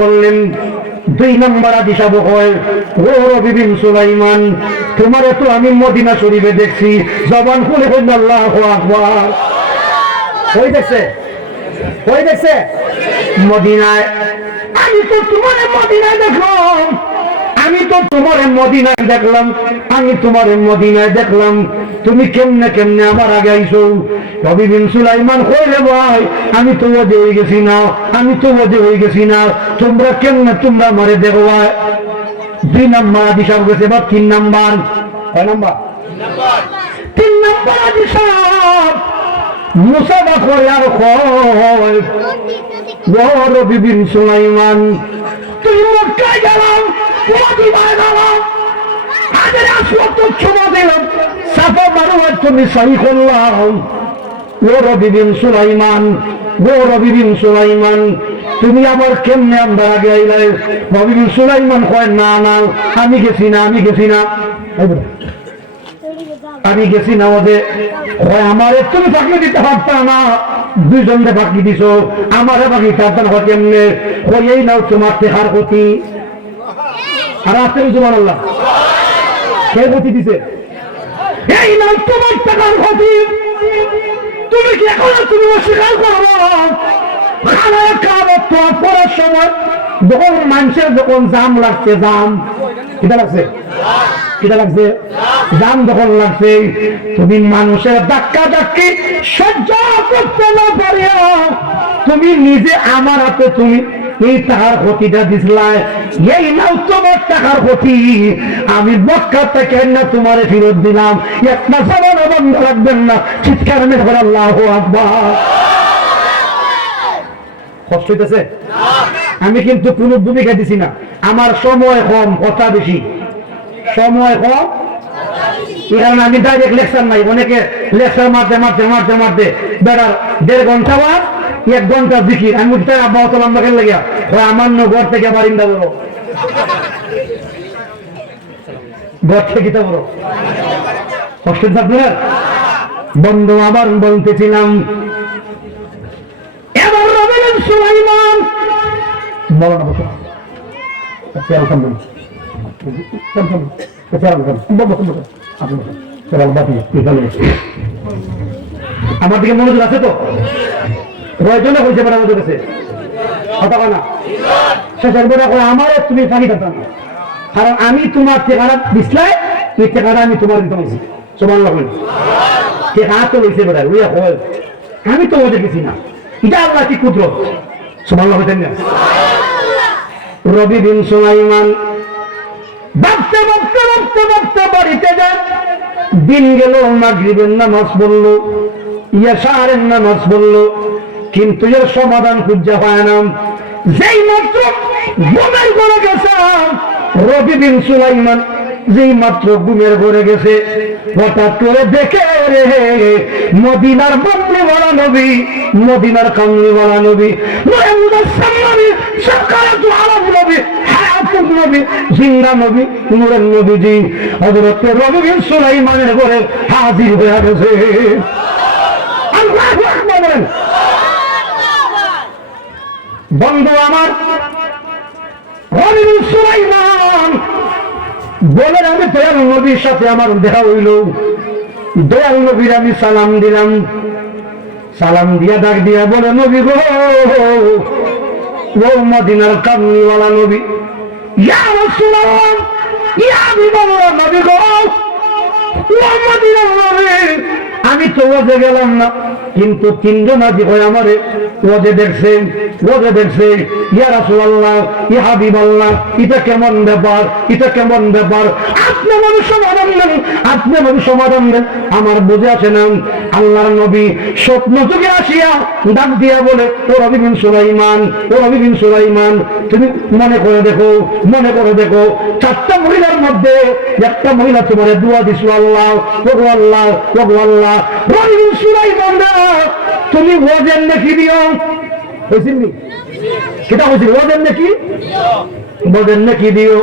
বললেন 2 নম্বর আদিশাব হয় ও রবি বিন সুলাইমান, তোমার তো আমি মদিনা শরীফে দেখছি, জবান খুলে বলল আল্লাহু আকবার। কই দেখছে মদিনায়। আমি তো তোমার মদিনায় দেখলাম, আমি তোমার মদিনায় দেখলাম, তুমি কেমনে আমার আগে আইছো। রবি বিন সুলাইমান কইলে ভাই আমি তো ওজে হয়ে গেছি না, তোমরা কেমনে তোমরা মারে দেখো। 2 নম্বর আদিশাব গেছে বা 3 নম্বর, কয় নম্বর? 3 নম্বর আদিশাব মুসাফা করে আর কয় ও রবি বিন সুলাইমান, তুমি মক্কায় গেলাম, মদিনায় গেলাম, হাজার আসওয়াদ তো ছোঁয়া দিলাম, সাফা মারওয়া তুমি সহি করলাম। ও রবি বিন সুলাইমান, তুমি আবার কেমনে আমরা আগে আইলে? রবি বিন সুলাইমান কয় না আমি গেছি না ওদের। আমারে তুমি ফাঁকি দিতে পারতা না, 2 জনকে ফাঁকি দিছো, আমারে ফাঁকি পারতাম কেমনে? এই নাও তোমার টেকার ক্ষতি। আর আসতে জুমান আল্লাহ কে ক্ষতি দিছে? এই নাও তোমার টাকার ক্ষতি। তুমি কি এখন তুমি অস্বীকার করবো? খানায় খাওয়ার পরের সময় যখন মানুষের যখন জাম লাগছে, জাম যখন লাগছে, তুমি মানুষের ধাক্কা ধাক্কি সহ্য করতে না পারিয়া তুমি নিজে আমার হাতে তুমি এই টাকার ক্ষতিটা দিছিলাই। এই নাও তোমার টাকার ক্ষতি, আমি মক্কা থেকে না তোমার ফেরত দিলাম। একটা জবান বন্ধ রাখবেন না, চিৎকার মেরে আল্লাহু আকবার। কষ্ট হইতেছে? আমি কিন্তু কোনো ভূমিকা দিছি না, আমার সময় কম, কথা বেশি। সময় কম, এই কারণে আমি ডাইরেক্ট লেকচার নাই। অনেকে লেকচার মারতে বেড়ার 1.5 ঘন্টা বা 1 ঘন্টা জিকির। আমি উঠতে আব্বা অত লম্বা খেলে লাগিয়া আমার ঘর থেকে বারিন্দা বলো, ঘর থেকে কিতা বলো, কষ্ট থাকবে না। বন্ধু আবার বলতেছিলাম, এবার রবি বিন সুলাইমান বলো না, আমার দিকে মনোযোগ আছে তো? প্রয়োজনে হয়েছে বেড়া মজুর আছে কথা না। শেষের বেড়া করে আমার তুমি পানি পেতাম না, কারণ আমি তোমার টেকারা দিসলাই, এই টেকারা আমি তোমার দিতে পারছি। সমান লাগবেন টেকা তো লইছে বেড়া ওই হয়, আমি তো মজা গেছি না। এটা আল্লাহ কি কুদরত, সমান লাগবেন না। রবি বিন সুলাইমান ভাবতে বাড়িতে যান। দিন গেল, মাগরিবের নামাজ পড়লো, ইশারের নামাজ পড়লো, কিন্তু এর সমাধান খুঁজে পায় না। যেই মাত্র ঘুমের ঘরে গেছে রবি বিন সুলাইমান, যেই মাত্র ঘুমের ঘরে গেছে, হঠাৎ করে দেখে রে মদিনার বন্দিওয়ালা নবী, মদিনার কামলিওয়ালা নবী, জিন্দা নবী, নূরের নবীজি হযরত রবি বিন সুলাইমানের ঘরে হাজির হয়ে গেছে। আল্লাহু আকবার। বন্ধু আমার, রবি বিন সুলাইমান বলেন, আমি দয়াল নবীর সাথে আমার দেখা হইল, দয়াল নবীর আমি সালাম দিলাম, সালাম দিয়া ডাক দিয়া বলে, নবী গো, ও মদিনার কামলিওয়ালা নবী, ইয়া রাসূলুল্লাহ, ইয়া হাবিবাল্লাহ, নবী গো, ও মদিনার নবী, আমি তো ওজে গেলাম না, কিন্তু 3 জন আজি হয় আমারে ওজে দেখছে। ইয়া রাসূলুল্লাহ, ইয়া হাবিবাল্লাহ, এটা কেমন ব্যাপার? আপনি সমাধান দেন, আমার বুঝে আসে না। আল্লাহর নবী স্বপ্ন যুগে আসিয়া ডাক দিয়া বলে, ও রবি বিন সুলাইমান, তুমি মনে করে দেখো 4টা মহিলার মধ্যে একটা মহিলা তোমার দোয়া দিছিল, আল্লাহ রবি বিন সুলাইমান, তুমি ওজেন নাকি দিও, হয়েছিল সেটা হয়েছিল, ওজেন নাকি দিও।